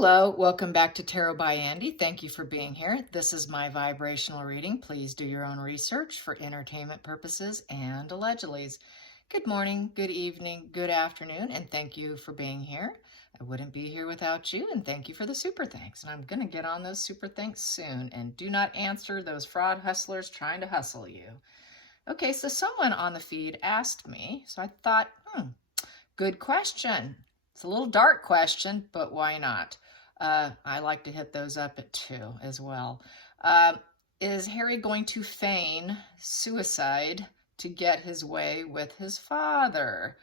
Hello, welcome back to Tarot by Andy. Thank you for being here. This is my vibrational reading. Please do your own research for entertainment purposes and allegedly. Good morning, good evening, good afternoon, and thank you for being here. I wouldn't be here without you, and thank you for the super thanks. And I'm going to get on those super thanks soon. And do not answer those fraud hustlers trying to hustle you. Okay, so someone on the feed asked me, so I thought, good question. It's a little dark question, but why not? I like to hit those up at 2 as well. Is Harry going to feign suicide to get his way with his father?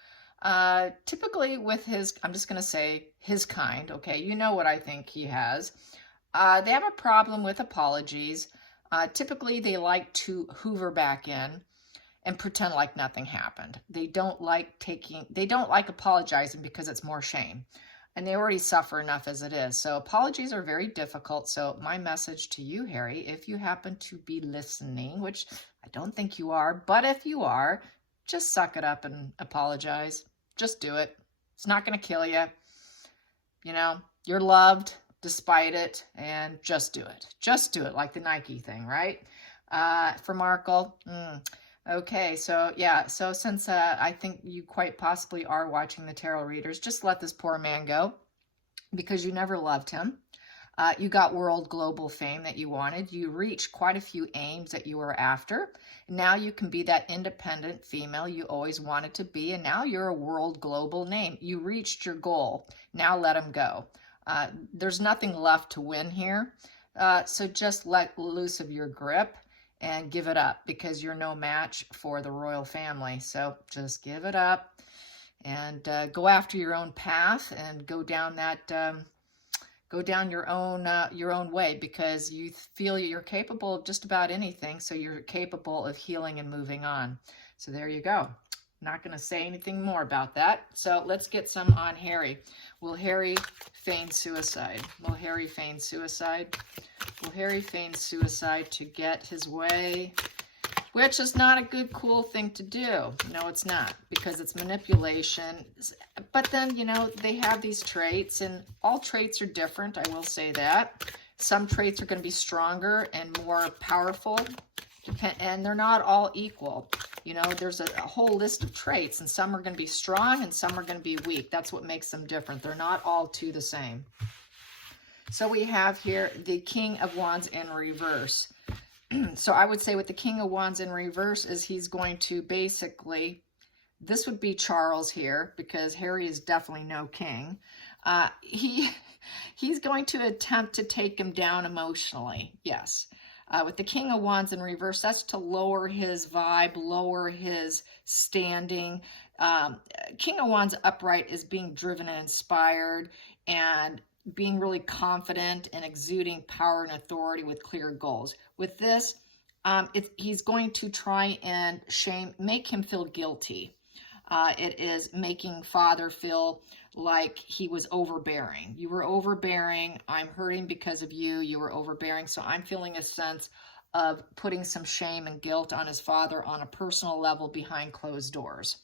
Typically with his, I'm just going to say his kind, okay? You know what I think he has. They have a problem with apologies. Typically they like to hoover back in and pretend like nothing happened. They don't like apologizing because it's more shame. And they already suffer enough as it is. So apologies are very difficult. So my message to you, Harry, if you happen to be listening, which I don't think you are, but if you are, just suck it up and apologize. Just do it. It's not going to kill you. You know, you're loved despite it, and just do it. Just do it, like the Nike thing, right? For Marital, okay, so yeah, so since I think you quite possibly are watching the tarot readers, just let this poor man go because you never loved him. You got world global fame that you wanted. You reached quite a few aims that you were after. Now you can be that independent female you always wanted to be, and now you're a world global name. You reached your goal. Now let him go. There's nothing left to win here, so just let loose of your grip and give it up because you're no match for the royal family. So just give it up and go after your own path and go down that your own way, because you feel you're capable of just about anything. So you're capable of healing and moving on. So there you go. Not going to say anything more about that. So let's get some on Harry. Will Harry feign suicide? Will Harry feign suicide? Will Harry feign suicide to get his way? Which is not a good, cool thing to do. No, it's not, because it's manipulation. But then, you know, they have these traits, and all traits are different, I will say that. Some traits are going to be stronger and more powerful, and they're not all equal. You know, there's a whole list of traits, and some are going to be strong and some are going to be weak. That's what makes them different. They're not all two the same. So we have here the King of Wands in reverse. So I would say with the King of Wands in reverse is he's going to basically, this would be Charles here, because Harry is definitely no king. He's going to attempt to take him down emotionally. Yes. With the King of Wands in reverse, that's to lower his vibe, lower his standing. King of Wands upright is being driven and inspired and being really confident and exuding power and authority with clear goals. With this, he's going to try and make him feel guilty. It is making father feel like he was overbearing. You were overbearing. I'm hurting because of you. You were overbearing. So I'm feeling a sense of putting some shame and guilt on his father on a personal level behind closed doors.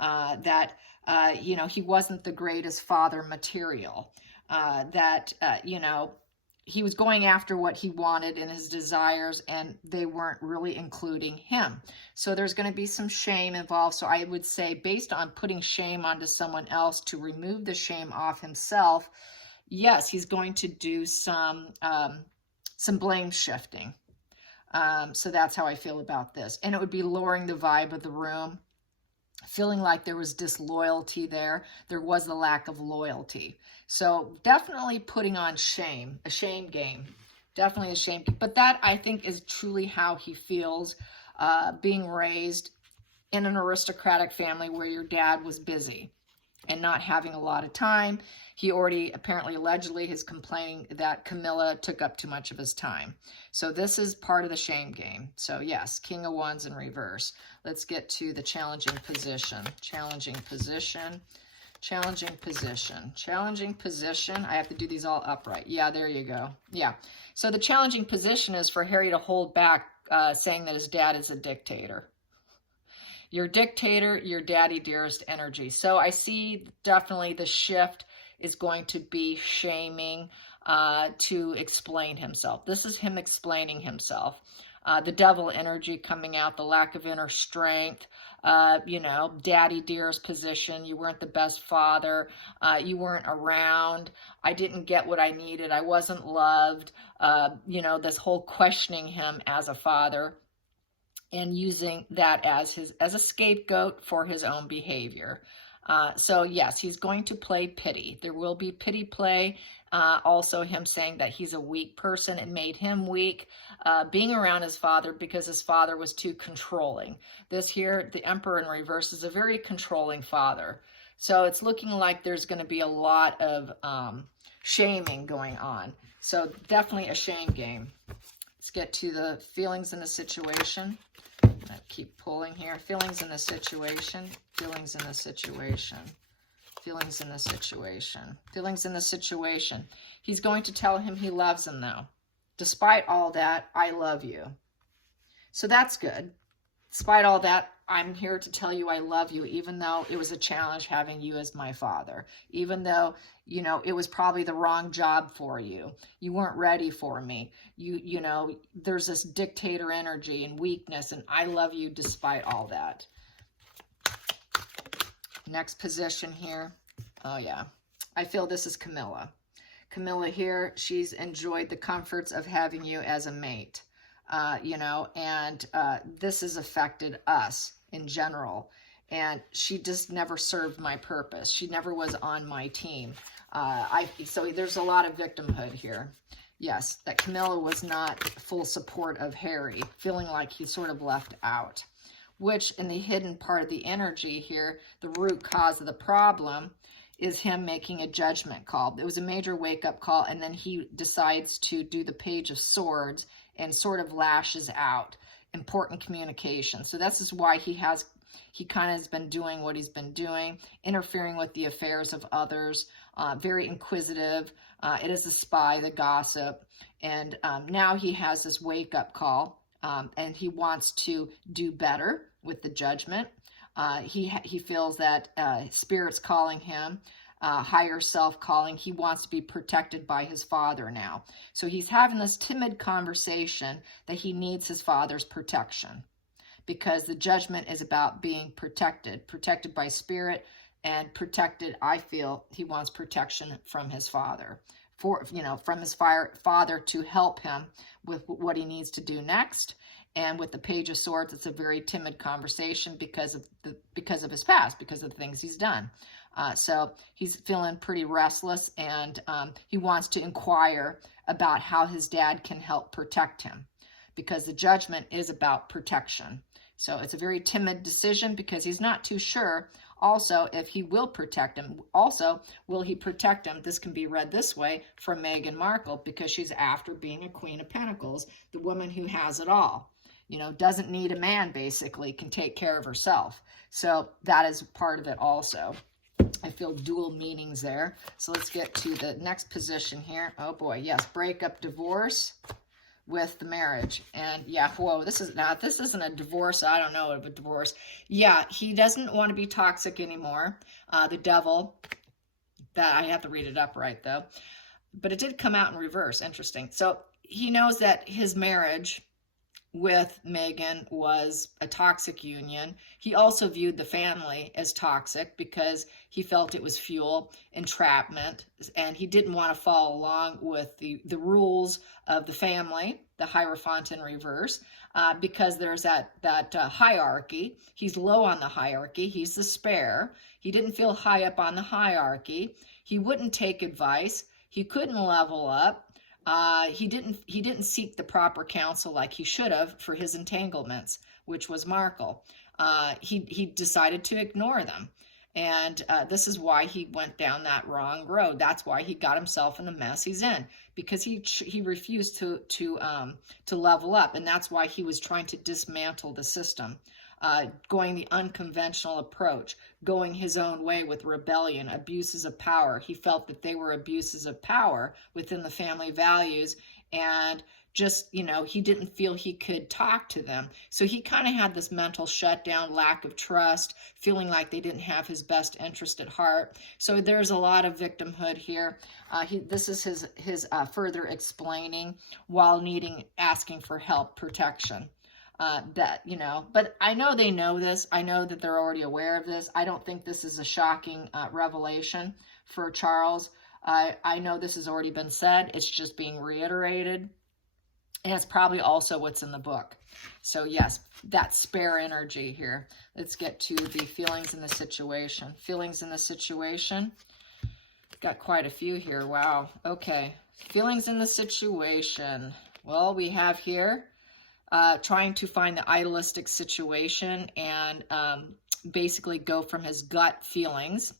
You know, he wasn't the greatest father material. You know, he was going after what he wanted and his desires, and they weren't really including him. So there's going to be some shame involved. So I would say, based on putting shame onto someone else to remove the shame off himself, yes, he's going to do some blame shifting. So that's how I feel about this. And it would be lowering the vibe of the room, feeling like there was disloyalty there. There was a lack of loyalty. So definitely putting on shame, a shame game. Definitely a shame game. But that, I think, is truly how he feels, being raised in an aristocratic family where your dad was busy and not having a lot of time. He already apparently allegedly is complaining that Camilla took up too much of his time. So this is part of the shame game. So yes, King of Wands in reverse. Let's get to the challenging position. Challenging position. Challenging position. Challenging position. I have to do these all upright. Yeah, there you go. Yeah. So the challenging position is for Harry to hold back, saying that his dad is a dictator. Your dictator, your daddy dearest energy. So I see definitely the shift is going to be shaming to explain himself. This is him explaining himself. The devil energy coming out, the lack of inner strength, daddy dearest position. You weren't the best father. You weren't around. I didn't get what I needed. I wasn't loved. This whole questioning him as a father and using that as a scapegoat for his own behavior. So yes, he's going to play pity. There will be pity play. Also him saying that he's a weak person. It made him weak, being around his father because his father was too controlling. This here, the Emperor in reverse, is a very controlling father. So it's looking like there's going to be a lot of shaming going on. So definitely a shame game. Let's get to the feelings in the situation. I keep pulling here. Feelings in the situation. Feelings in the situation. Feelings in the situation. Feelings in the situation. He's going to tell him he loves him, though. Despite all that, I love you. So that's good. Despite all that, I'm here to tell you I love you, even though it was a challenge having you as my father. Even though, it was probably the wrong job for you. You weren't ready for me. There's this dictator energy and weakness, and I love you despite all that. Next position here. Oh, yeah. I feel this is Camilla. Camilla here, she's enjoyed the comforts of having you as a mate. This has affected us in general. And she just never served my purpose. She never was on my team. So there's a lot of victimhood here. Yes, that Camilla was not full support of Harry, feeling like he's sort of left out. Which in the hidden part of the energy here, the root cause of the problem is him making a judgment call. It was a major wake-up call, and then he decides to do the Page of Swords and sort of lashes out important communication. So this is why he kind of has been doing what he's been doing, interfering with the affairs of others, very inquisitive. It is the spy, the gossip, and now he has this wake-up call, and he wants to do better with the judgment. He feels that Spirit's calling him, higher self calling. He wants to be protected by his father now. So he's having this timid conversation that he needs his father's protection, because the judgment is about being protected by Spirit, and protected, I feel he wants protection from his father, from his father to help him with what he needs to do next. And with the Page of Swords, it's a very timid conversation because of his past, because of the things he's done. So he's feeling pretty restless, and he wants to inquire about how his dad can help protect him, because the judgment is about protection. So it's a very timid decision because he's not too sure also if he will protect him. Also, will he protect him? This can be read this way from Meghan Markle, because she's after being a Queen of Pentacles, the woman who has it all. Doesn't need a man, basically, can take care of herself. So that is part of it also. I feel dual meanings there. So let's get to the next position here. Oh boy, yes, breakup, divorce with the marriage. And yeah, whoa, this isn't a divorce. I don't know of a divorce. Yeah, he doesn't want to be toxic anymore. The devil, that I have to read it up right though. But it did come out in reverse. Interesting. So he knows that his marriage with Meghan was a toxic union. He also viewed the family as toxic because he felt it was fuel, entrapment, and he didn't want to follow along with the rules of the family, the Hierophant in reverse, because there's that hierarchy. He's low on the hierarchy. He's the spare. He didn't feel high up on the hierarchy. He wouldn't take advice. He couldn't level up. He didn't seek the proper counsel like he should have for his entanglements, which was Markle. He decided to ignore them. And this is why he went down that wrong road. That's why he got himself in the mess he's in, because he refused to level up. And that's why he was trying to dismantle the system, going the unconventional approach, going his own way with rebellion, abuses of power. He felt that they were abuses of power within the family values, and just, he didn't feel he could talk to them. So he kind of had this mental shutdown, lack of trust, feeling like they didn't have his best interest at heart. So there's a lot of victimhood here. This is his further explaining while asking for help, protection. But I know they know this. I know that they're already aware of this. I don't think this is a shocking revelation for Charles. I know this has already been said. It's just being reiterated. And it's probably also what's in the book. So yes, that spare energy here. Let's get to the feelings in the situation. Feelings in the situation. Got quite a few here. Wow. Okay. Feelings in the situation. Well, we have here trying to find the idealistic situation and basically go from his gut feelings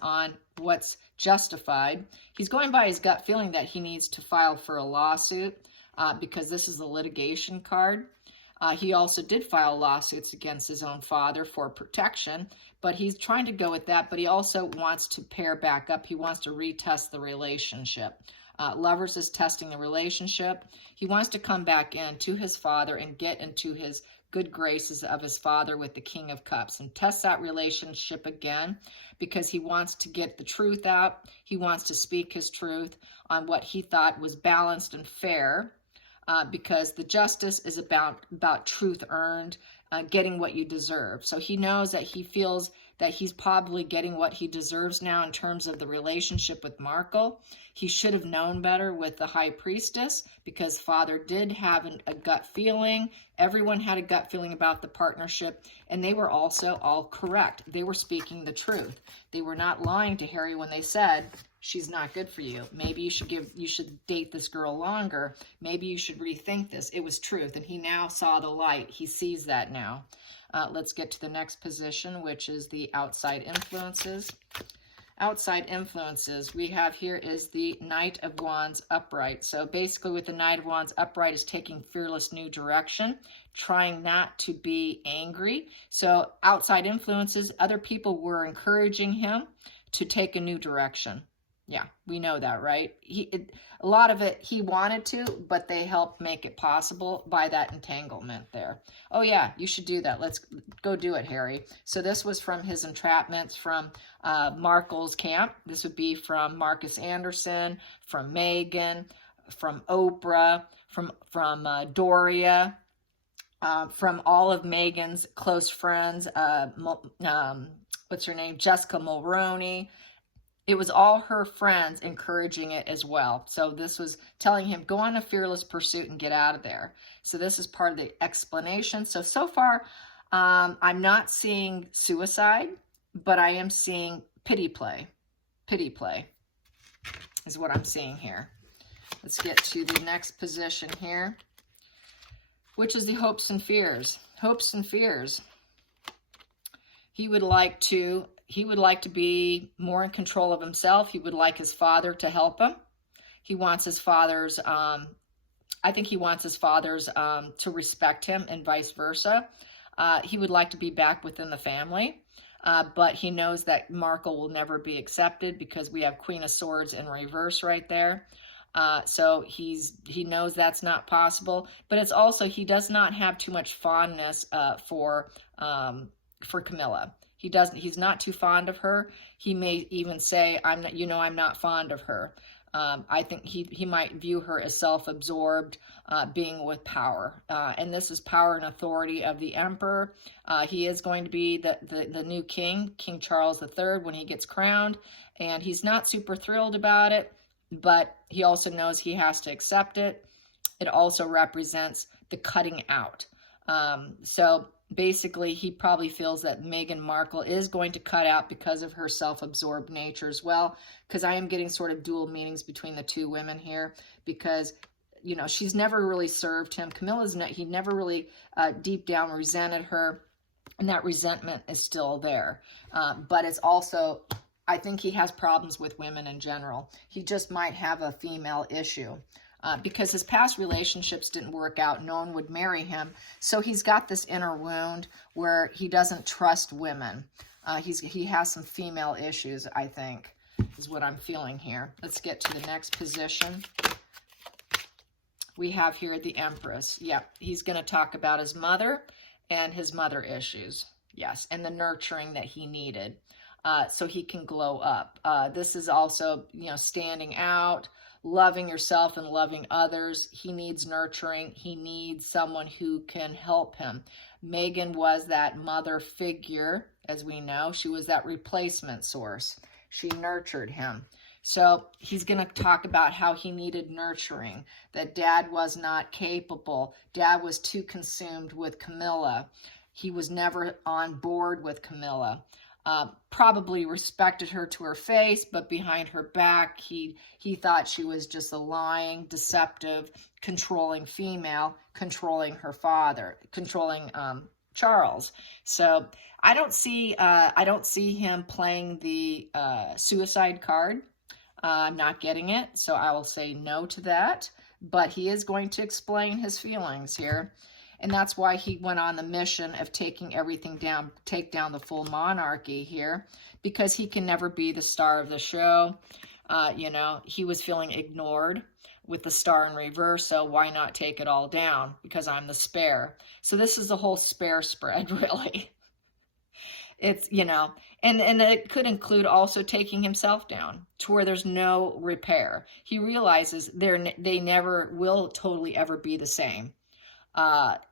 on what's justified. He's going by his gut feeling that he needs to file for a lawsuit because this is a litigation card. He also did file lawsuits against his own father for protection, but he's trying to go with that, but he also wants to pair back up. He wants to retest the relationship. Lovers is testing the relationship. He wants to come back in to his father and get into his good graces of his father with the King of Cups and test that relationship again because he wants to get the truth out. He wants to speak his truth on what he thought was balanced and fair because the justice is about truth earned, getting what you deserve. So he knows that he feels that he's probably getting what he deserves now in terms of the relationship with Marital. He should have known better with the High Priestess because father did have a gut feeling. Everyone had a gut feeling about the partnership, and they were also all correct. They were speaking the truth. They were not lying to Harry when they said, she's not good for you. Maybe you should date this girl longer. Maybe you should rethink this. It was truth, and he now saw the light. He sees that now. Let's get to the next position, which is the outside influences. Outside influences we have here is the Knight of Wands upright. So basically with the Knight of Wands upright is taking fearless new direction, trying not to be angry. So outside influences, other people were encouraging him to take a new direction. Yeah, we know that, right? A lot of it he wanted to, but they helped make it possible by that entanglement there. Oh yeah, you should do that. Let's go do it, Harry. So this was from his entrapments from Marital's camp. This would be from Marcus Anderson, from Megan, from Oprah, from Doria, from all of Megan's close friends. What's her name? Jessica Mulroney. It was all her friends encouraging it as well. So this was telling him, go on a fearless pursuit and get out of there. So this is part of the explanation. So far, I'm not seeing suicide, but I am seeing pity play. Pity play is what I'm seeing here. Let's get to the next position here, which is the hopes and fears. Hopes and fears. He would like to be more in control of himself. He would like his father to help him. He wants his father's, I think he wants his father's to respect him and vice versa. He would like to be back within the family, but he knows that Marital will never be accepted because we have Queen of Swords in reverse right there. So he knows that's not possible, but it's also, he does not have too much fondness for Camilla. He's not too fond of her. He may even say, I'm not fond of her. I think he might view her as self-absorbed, being with power. And this is power and authority of the emperor. He is going to be the new king, King Charles III, when he gets crowned. And he's not super thrilled about it, but he also knows he has to accept it. It also represents the cutting out. So basically, he probably feels that Meghan Markle is going to cut out because of her self-absorbed nature as well, because I am getting sort of dual meanings between the two women here, because, she's never really served him. He never really deep down resented her, and that resentment is still there. But it's also, I think he has problems with women in general. He just might have a female issue. Because his past relationships didn't work out, no one would marry him. So he's got this inner wound where he doesn't trust women. He has some female issues, I think, is what I'm feeling here. Let's get to the next position. we have here the Empress. Yep, he's going to talk about his mother and his mother issues. Yes, and the nurturing that he needed so he can glow up. This is also, standing out, loving yourself and loving others. He needs nurturing. He needs someone who can help him. Megan was that mother figure, as we know. She was that replacement source. She nurtured him. So he's going to talk about how he needed nurturing, that dad was not capable. Dad was too consumed with Camilla. He was never on board with Camilla. Probably respected her to her face, but behind her back, he thought she was just a lying, deceptive, controlling female, controlling her father, controlling Charles. So I don't see him playing the suicide card. I'm not getting it, so I will say no to that. But he is going to explain his feelings here. And that's why he went on the mission of taking everything down, take down the full monarchy here, because he can never be the star of the show. He was feeling ignored with the star in reverse, so why not take it all down? Because I'm the spare. So this is the whole spare spread, really. It's, and it could include also taking himself down to where there's no repair. He realizes they never will totally ever be the same.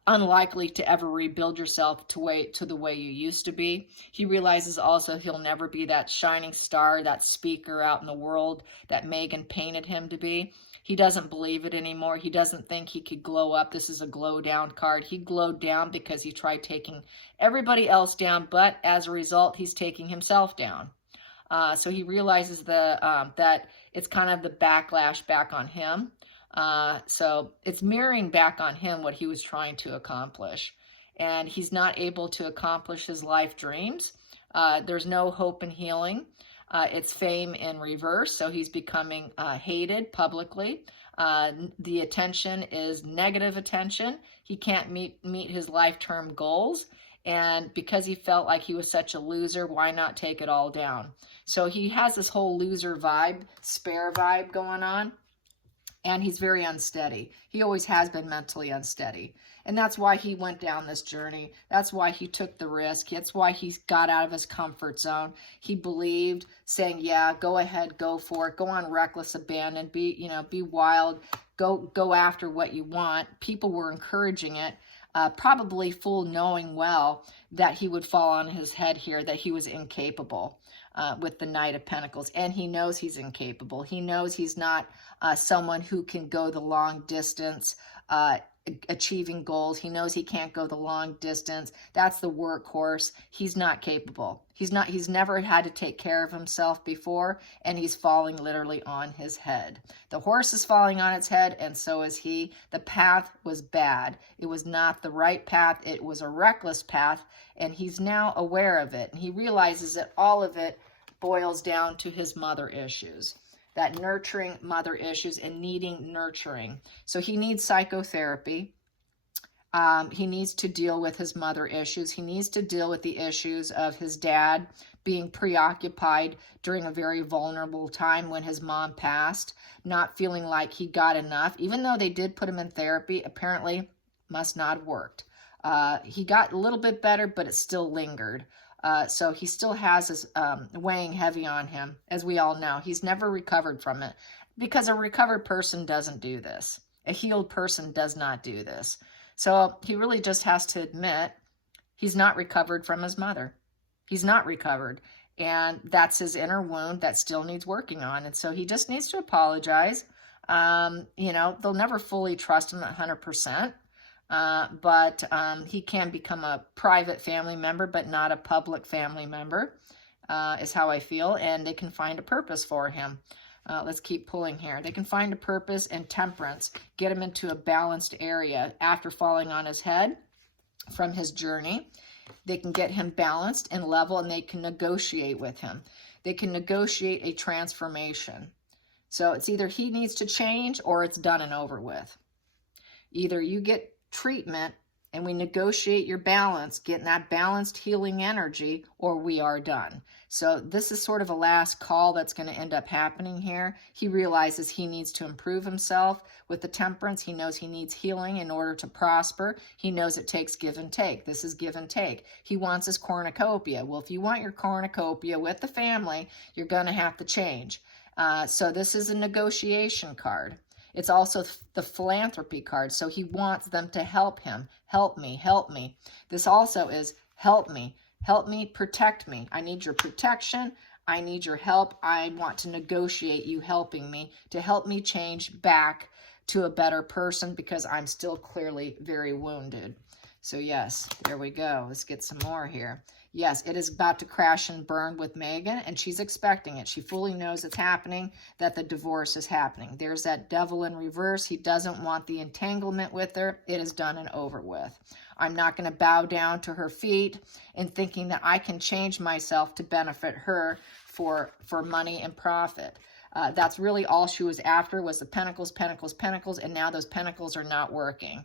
Unlikely to ever rebuild yourself to the way you used to be. He realizes also he'll never be that shining star, that speaker out in the world that Megan painted him to be. He doesn't believe it anymore. He doesn't think he could glow up. This is a glow down card. He glowed down because he tried taking everybody else down, but as a result, he's taking himself down. So he realizes that it's kind of the backlash back on him. So it's mirroring back on him what he was trying to accomplish. And he's not able to accomplish his life dreams. There's no hope in healing. It's fame in reverse, so he's becoming hated publicly. The attention is negative attention. He can't meet his life-term goals. And because he felt like he was such a loser, why not take it all down? So he has this whole loser vibe, spare vibe going on. And he's very unsteady. He always has been mentally unsteady. And that's why he went down this journey. That's why he took the risk. That's why he got out of his comfort zone. He believed, saying, yeah, go ahead, go for it. Go on reckless abandon. Be wild. Go after what you want. People were encouraging it. Probably full knowing well that he would fall on his head here, that he was incapable. With the Knight of Pentacles, and he knows he's incapable. He knows he's not someone who can go the long distance, achieving goals. He knows he can't go the long distance. That's the workhorse. He's not capable. He's never had to take care of himself before, and he's falling literally on his head. The horse is falling on its head, and so is he. The path was bad. It was not the right path. It was a reckless path, and he's now aware of it. And he realizes that all of it boils down to his mother issues, that nurturing mother issues and needing nurturing. So he needs psychotherapy. He needs to deal with his mother issues. He needs to deal with the issues of his dad being preoccupied during a very vulnerable time when his mom passed, not feeling like he got enough. Even though they did put him in therapy, apparently must not have worked. He got a little bit better, but it still lingered. So he still has this weighing heavy on him, as we all know. He's never recovered from it because a recovered person doesn't do this. A healed person does not do this. So he really just has to admit he's not recovered from his mother. He's not recovered. And that's his inner wound that still needs working on. And so he just needs to apologize. They'll never fully trust him at 100%. But he can become a private family member, but not a public family member, is how I feel. And they can find a purpose for him. Let's keep pulling here. They can find a purpose and temperance, get him into a balanced area after falling on his head from his journey. They can get him balanced and level, and they can negotiate with him. They can negotiate a transformation. So it's either he needs to change or it's done and over with. Either you get treatment and we negotiate your balance, getting that balanced healing energy, or we are done. So this is sort of a last call that's going to end up happening here. He realizes he needs to improve himself with the temperance. He knows he needs healing in order to prosper. He knows it takes give and take. This is give and take. He wants his cornucopia. Well, if you want your cornucopia with the family, you're going to have to change. So this is a negotiation card. It's also the philanthropy card. So he wants them to help him. Help me, help me. This also is help me, protect me. I need your protection. I need your help. I want to negotiate you helping me to help me change back to a better person because I'm still clearly very wounded. So yes, there we go. Let's get some more here. Yes, it is about to crash and burn with Megan, and she's expecting it. She fully knows it's happening, that the divorce is happening. There's that devil in reverse. He doesn't want the entanglement with her. It is done and over with. I'm not going to bow down to her feet and thinking that I can change myself to benefit her for money and profit. That's really all she was after, was the pentacles, pentacles, pentacles, and now those pentacles are not working.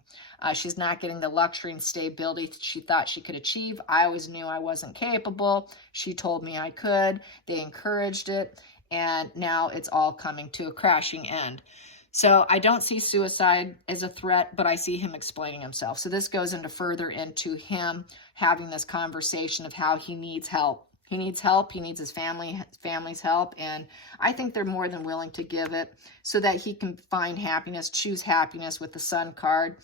She's not getting the luxury and stability she thought she could achieve. I always knew I wasn't capable. She told me I could. They encouraged it, and now it's all coming to a crashing end. So I don't see suicide as a threat, but I see him explaining himself. So this goes further into him having this conversation of how he needs help. He needs help. He needs his family's help. And I think they're more than willing to give it so that he can find happiness, choose happiness with the Sun card,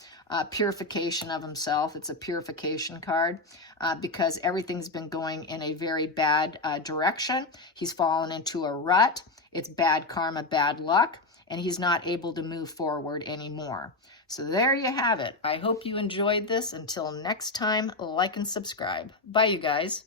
purification of himself. It's a purification card because everything's been going in a very bad direction. He's fallen into a rut. It's bad karma, bad luck, and he's not able to move forward anymore. So there you have it. I hope you enjoyed this. Until next time, like and subscribe. Bye, you guys.